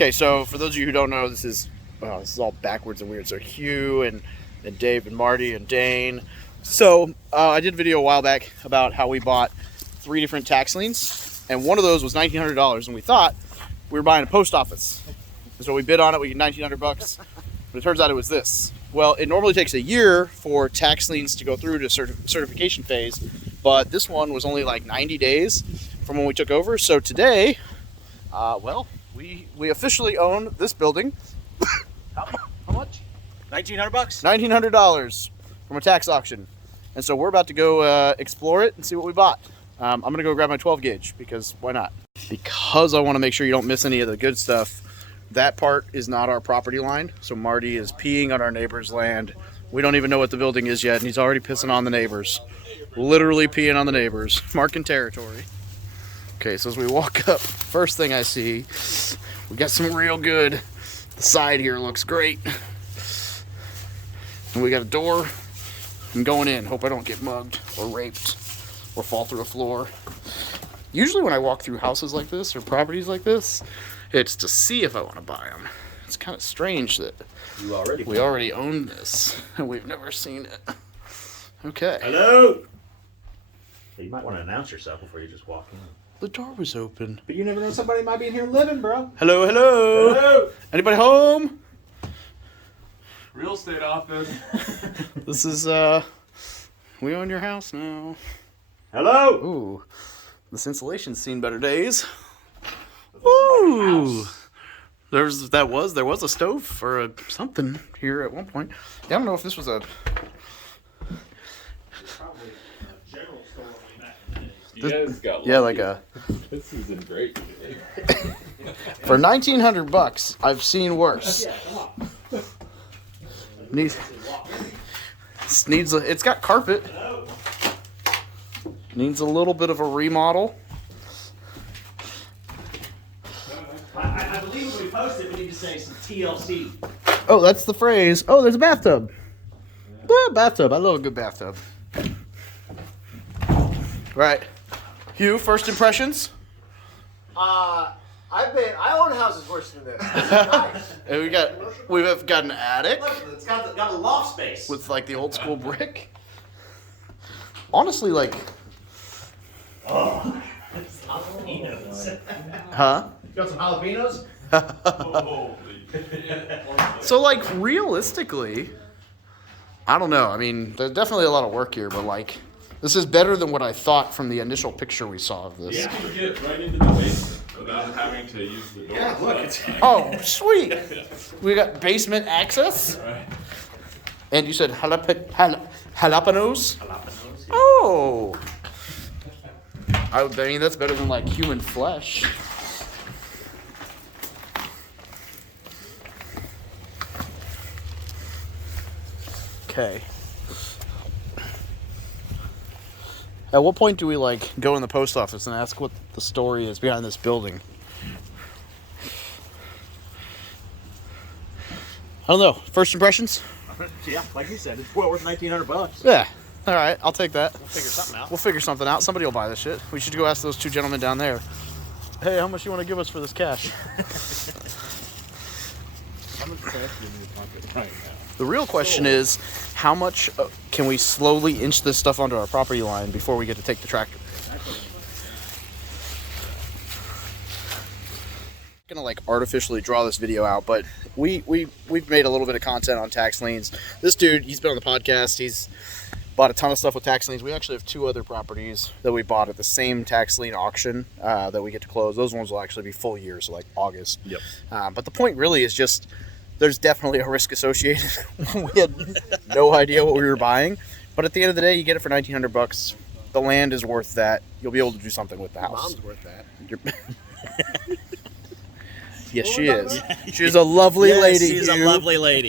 Okay, so for those of you who don't know, this is all backwards and weird. So Hugh and Dave and Marty and Dane. So I did a video a while back about how we bought 3 different tax liens, and one of those was $1,900, and we thought we were buying a post office. And so we bid on it. We get $1,900, but it turns out it was this. Well, it normally takes a year for tax liens to go through to certification phase, but this one was only like 90 days from when we took over. So today, well, we officially own this building. How much? $1,900. $1,900 from a tax auction. And so we're about to go explore it and see what we bought. I'm gonna go grab my 12 gauge because why not? Because I want to make sure you don't miss any of the good stuff. That part is not our property line. So Marty is peeing on our neighbor's land. We don't even know what the building is yet, and he's already pissing on the neighbors. Literally peeing on the neighbors, marking territory. Okay, so as we walk up, first thing I see, we got some real good. The side here looks great. And we got a door. I'm going in. Hope I don't get mugged or raped or fall through a floor. Usually when I walk through houses like this or properties like this, it's to see if I want to buy them. It's kind of strange that we already own this and we've never seen it. Okay. Hello. Hey, you might want to announce yourself before you just walk in. The door was open. But you never know, somebody might be in here living, bro. Hello, hello. Hello. Anybody home? Real estate office. This is, we own your house now. Hello. Ooh, this insulation's seen better days. Ooh, there was a stove or something here at one point. Yeah, I don't know if this was a. Probably a general store back in the day. You guys got Yeah, lucky. like a. This is in great shape. For $1,900, I've seen worse. Yeah, come on. It's got carpet. Hello. Needs a little bit of a remodel. I believe when we post it, we need to say some TLC. Oh, that's the phrase. Oh, there's a bathtub. Bathtub. I love a good bathtub. Right. Hugh, first impressions? I own houses worse than this. This is nice. And we've got an attic Look, it's got a loft space. with like the old school brick. Honestly, like, Oh, jalapenos. huh? Got some jalapenos? So like realistically, I don't know. I mean, there's definitely a lot of work here, but like, this is better than what I thought from the initial picture we saw of this. You can get right into the basement without having to use the door. Yeah, look, it's Oh, sweet. We got basement access. Right. And you said jalapenos? jalapenos. Yeah. Oh. I mean, that's better than like human flesh. Okay. At what point do we like go in the post office and ask what the story is behind this building? I don't know. First impressions? Yeah, like you said, it's well worth $1,900. Yeah. All right, I'll take that. We'll figure something out. We'll figure something out. Somebody will buy this shit. We should go ask those 2 gentlemen down there. Hey, how much you want to give us for this cash? The real question is, how much can we slowly inch this stuff onto our property line before we get to take the tractor? I'm gonna like artificially draw this video out, but we've made a little bit of content on tax liens. This dude, he's been on the podcast. He's bought a ton of stuff with tax liens. We actually have 2 other properties that we bought at the same tax lien auction that we get to close. Those ones will actually be full years, so like August. Yep. But the point really is just there's definitely a risk associated. We had no idea what we were buying, but at the end of the day, you get it for $1,900. The land is worth that. You'll be able to do something with the house. Mom's worth that. Yes, she is. She's a lovely lady. She's a Hugh. lovely lady.